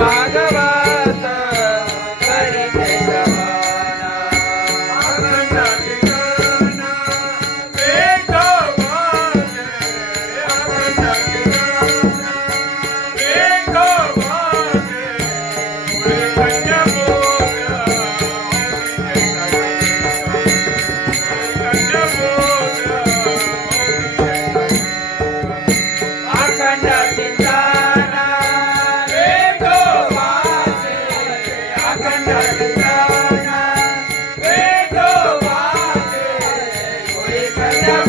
ಭಗವಾ Amém.